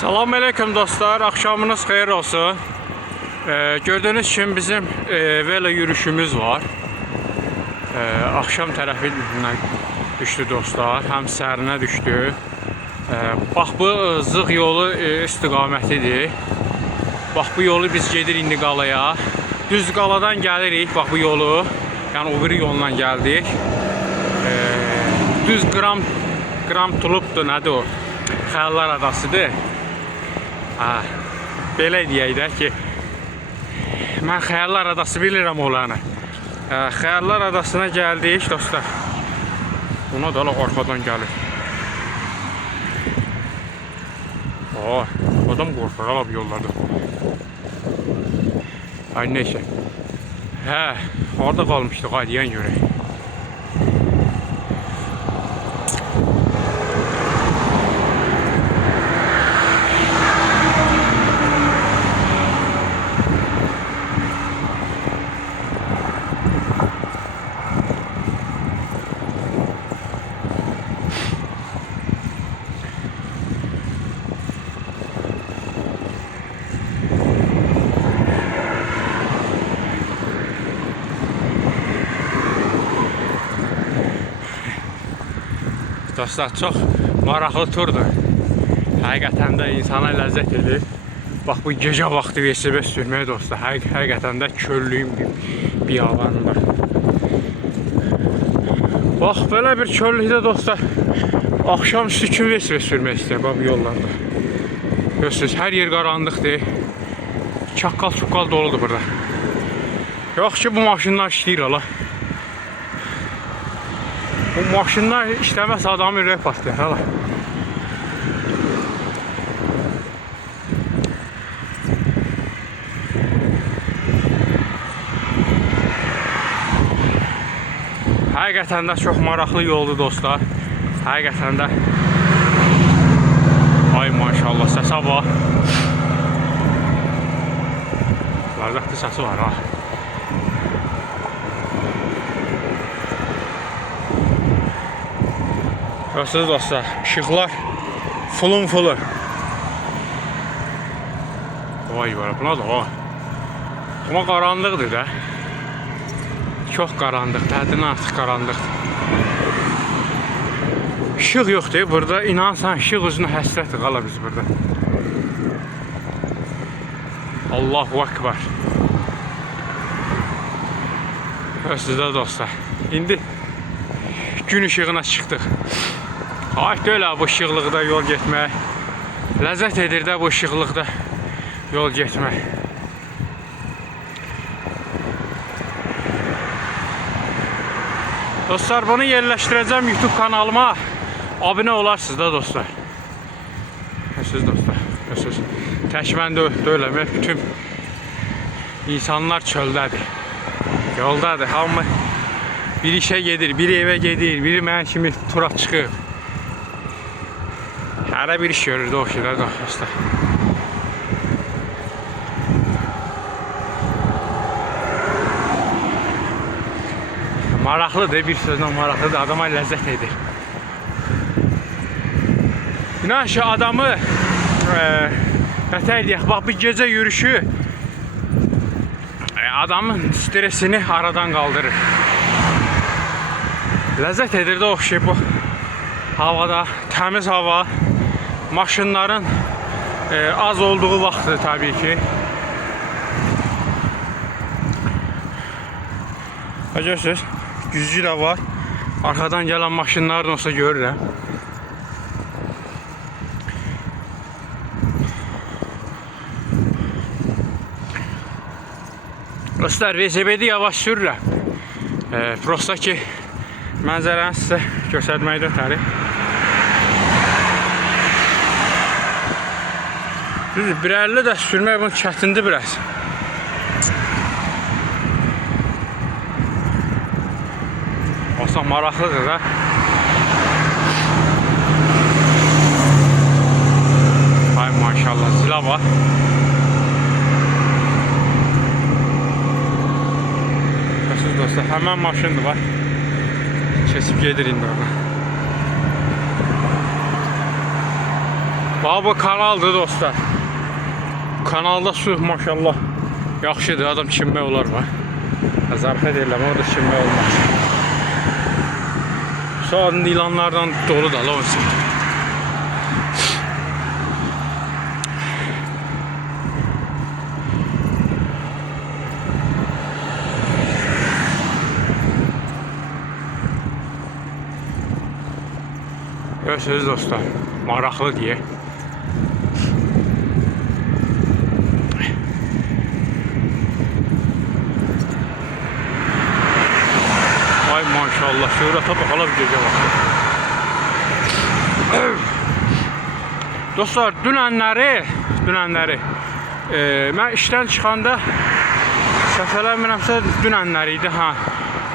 Salam aleyküm dostlar, akşamınız xeyir olsun. Gördüğünüz kimi bizim velo yürüyüşümüz var. Akşam tərəfindən düşdü dostlar, həm sərinə düşdü. Bax bu Zığ yolu istiqamətidir. Bax bu yolu biz gedirik indi qalaya. Düz qaladan gəlirik, bax bu yolu. Yəni o biri yolla gəldik. Düz Qram Tulubdur, nədir o? Xəyallar adasıdır. Belə deyək də ki, mən Xəyallar adası bilirəm olanı. Xəyallar adasına gəldik dostlar. Buna da arxadan gəlir. Adam qorxur alab yollarda. Ay neyse. Orada qalmışdıq, aydiyan görək. Dostlar, çox maraqlı turdur. Həqiqətən də insana ləzzət edir. Bax bu gecə vaxtı velosiped sürmək dostlar, həqiqətən də köllüyüm bir alanı var. Bax belə bir köllükdə dostlar, axşamüstü kimi velosiped sürmək istəyir bu yollarda. Görürsünüz, hər yer qaranlıqdır. Çaqqal-çuqqal doludur burada. Yox ki, bu maşınlar işləyir hala. Bu maşınlar işləməz adamın ürək partlayır hala. Həqiqətən də çox maraqlı yoldur dostlar. Həqiqətən də. Ay maşallah, səsə bax. Ləzzətli səsi var ha. Görürsünüz dostlar, ışıqlar fulun. Vay var, buna da var. Ama qaranlıqdır da. Çox qaranlıqdır, həddindən artıq qaranlıqdır. Işıq yoxdur burada, inansan ışıq üzünə həsrətdir qala biz burada. Allahu Akbar. Görürsünüz də dostlar, indi gün ışığına çıxdıq. Hayt öyle bu ışıqlıqda yol getmək. Ləzzət edir də bu ışıqlıqda yol getmək. Dostlar, bunu yerləşdirəcəm YouTube kanalıma. Abunə olarsınız da dostlar. Görürsünüz dostlar. Görürsünüz. Tək mən deyiləm. Bütün insanlar çöldədir. Yoldadır. Hamı biri işə gedir, biri evə gedir, biri mənim kimi tura çıxır. Hələ bir iş görürdü o şeylər dostlar. Maraqlıdır, bir sözlə maraqlıdır, adama ləzzət edir. İnan ki, adamı nətər deyək, bax bu gecə yürüyüşü adamın stresini aradan qaldırır. Ləzzət edir də o şey bu havada, təmiz hava, maşınların az olduğu vaxtdır tabii ki. Görürsünüz, gücü də var. Arxadan gələn maşınların olsa görürəm. Dostlar, velosipedi yavaş sürürəm. Prosta ki, mənzərəni sizə göstərməkdə ötəri. Düzdür, 1.50 də sürmək bunu çətindir biraz. Olsa maraqlıdır da. Ay maşallah, zilə var. Görürsünüz dostlar, həmən maşındır var. Kesip gelir indi orada. Bu kanaldır dostlar. Kanalda su maşallah yaxşıdır, adam çimmək olar mı? Zarafat edirəm, orada çimmək olmaz. Sonra ilanlardan dolu da olsun. Görürsünüz dostlar, maraqlı diye. Ay maşallah, şöhrətə bakalım gece vakti. Dostlar, dünənləri mən işten çıxanda səhv eləmirəmsə dünənləri idi ha.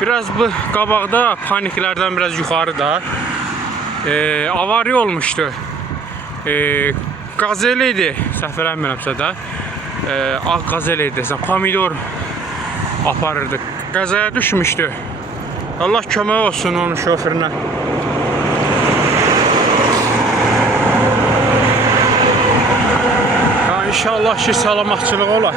Biraz bu qabaqda paniklərdən biraz yuxarıda avariya olmuşdu. Qazel idi, səhv eləmirəmsə də. Ağ qazel idi, pomidor aparırdı. Qəzaya düşmüşdü. Allah kömək olsun onun şoförünə. İnşallah ki salamatçılıq olar.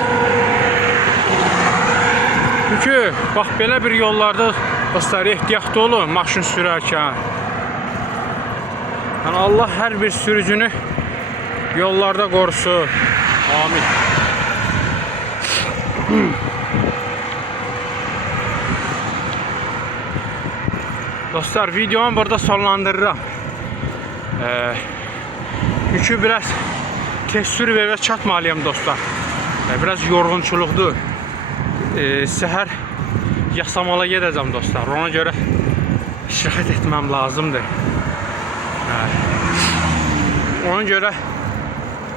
Çünki bax belə bir yollarda dostlar ehtiyatlı olun maşın sürərkən. Yəni Allah hər bir sürücünü yollarda qorusun. Amin. Dostlar, videomu burada sonlandırıram. Çünki biraz tez sürüb evə çatmalıyam dostlar. Biraz yorğunçuluqdur. Səhər yasamala gedəcəm dostlar. Ona görə iştirak etməm lazımdır. Ona görə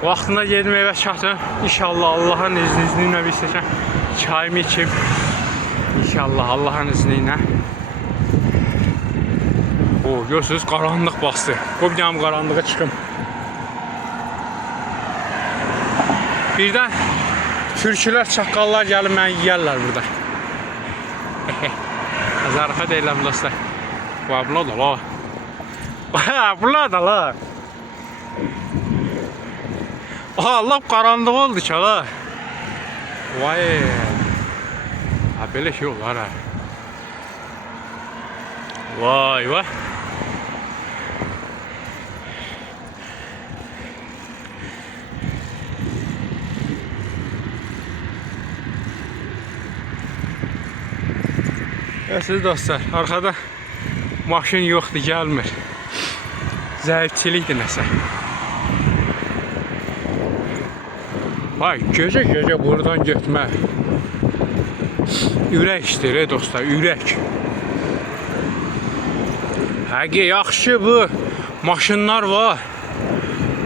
vaxtında gedim evə çatım. İnşallah Allah'ın izniyle bir seçən çayımı içim. İnşallah Allah'ın izniyle. Görürsünüz qaranlıq bastı. Qoy bir dənəm qaranlığa çıxım. Birdən türkülər, çaqqallar gəlib məni yiyərlər burada. Zarafat edirəm dostlar. Bunlar da la. Bunlar da la. Allah qaranlıq oldu ki la. Vay. Belə şey olar ha. Vay vay. Siz dostlar, arkada maşın yoxdur, gəlmir. Zəifçilikdir nəsə. Vay, gecə buradan getmək. Ürək işdir dostlar, ürək. Həqiqi yaxşı bu maşınlar var.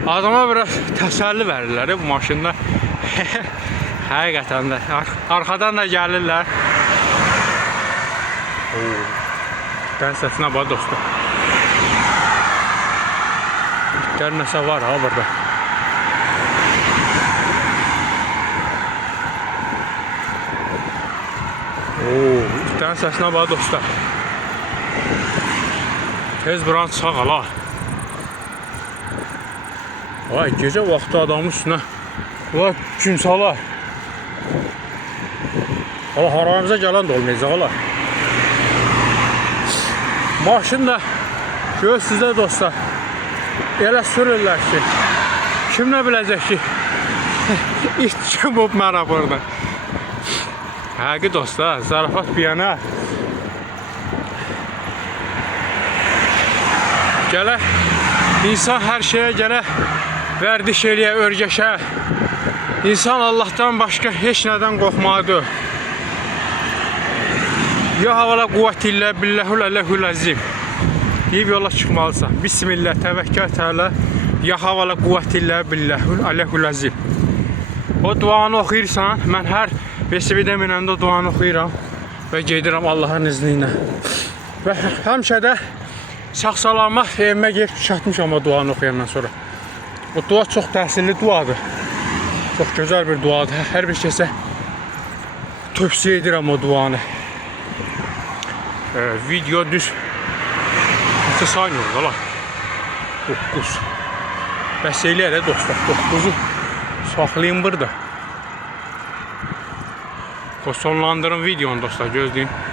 Adama biraz təsəlli verirlər bu maşınlar. Həqiqətən də arxadan da gəlirlər. Ben səsinə bax dostlar. İtlər nəsə var ha burada. İtlərin səsinə bax dostlar. Tez buranı çıxaq ala. Vay, gecə vaxtı adamın üstünə vay gün salar. Valla haramıza gələn də olmayacaq ala. Maşın da görürsünüz də dostlar. Elə sürürlər ki, kim nə biləcək ki it kim olub mənə burada. Həqiqi dostlar, zarafat bir yana. Gələ insan hər şeyə gələ vərdiş eləyə, örgəşə. İnsan Allah'tan başqa heç nədən qorxmalıdır. Ya havala quvvetillə billahul aleyhul azim deyib yola çıxmalısan. Bismillah, təvəkkül təala. Ya havala quvvetillə billahul aleyhul azim. O duanı oxuyursan, mən hər vesilədə minəndə duanı oxuyuram və gedirəm Allah'ın izni ilə. Və həmişə də sağ-salamat evimə gəlib çatmışam o duanı oxuyandan sonra. O dua çox təsirli duadır. Çox gözəl bir duadır. Hər bir kəsə tövsiyə edirəm o duanı. Video düz neçə saniyə oldu la? 9. Bəs eləyər də dostlar. 9-u saxlayın burada. Sonlandırın videonu dostlar, gözləyin.